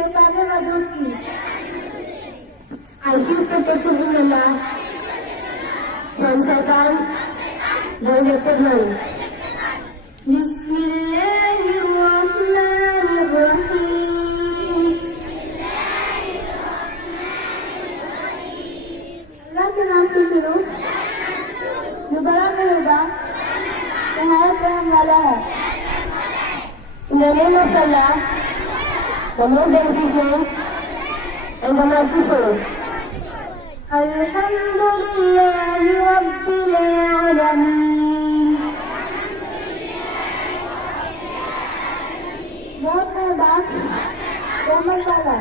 शैतान रजीम की। I seek protection in Allah from Satan, the rejected man. Bismillahirrahmanirrahim. अल्लाह के नाम से शुरू जो बड़ा मेहरबान नहायत रहम वाला है। In the name of Allah, the most beneficent and the merciful. Alhamdulillahi Rabbil Alameen. बहुत मेहरबान रहमत वाला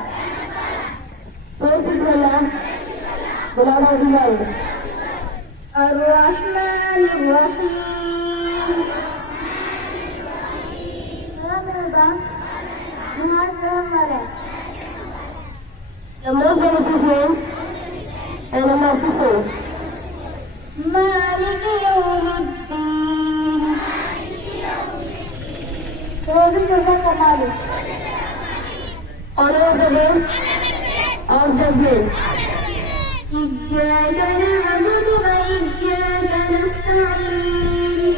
praise Allah, the Lord of the world. Ar-Rahman Ar-Rahim. बहुत मेहरबान नहायत रहम वाला the most beneficent and the merciful. Malik Yawmiddin. Rozi Jazza ka Malik. Honor of the day of judgment. Iyyaka na'budu wa iyyaka nasta'in.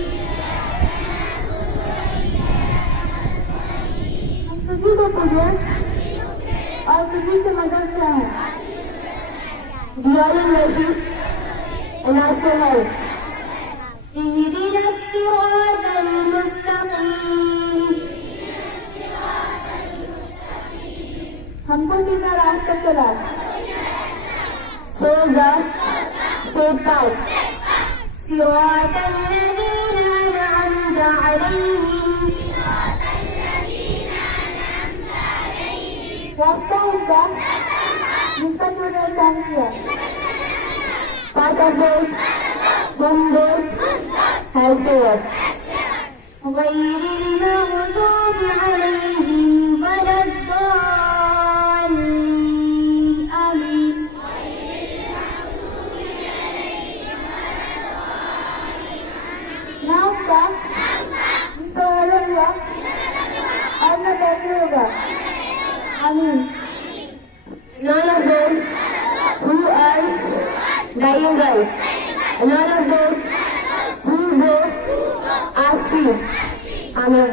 हम तुझी को पूजे और तुझी से मदद से हैं। Beyond worship and ask for help. اهدنا الصراط المستقيم. हमको सीधा रास्ता चला show the straight path. صراط الذين أنعمت عليهم. रास्ता होगा जिसका तूने एहसान किया। Part of those whom God has favored. غير المغضوب عليهم ولا الضالين. آمين. ना उसका जिसका अलग हुआ और न बैठे होगा। आमीन. None of them who are dying right, none of them who go are free. Amen.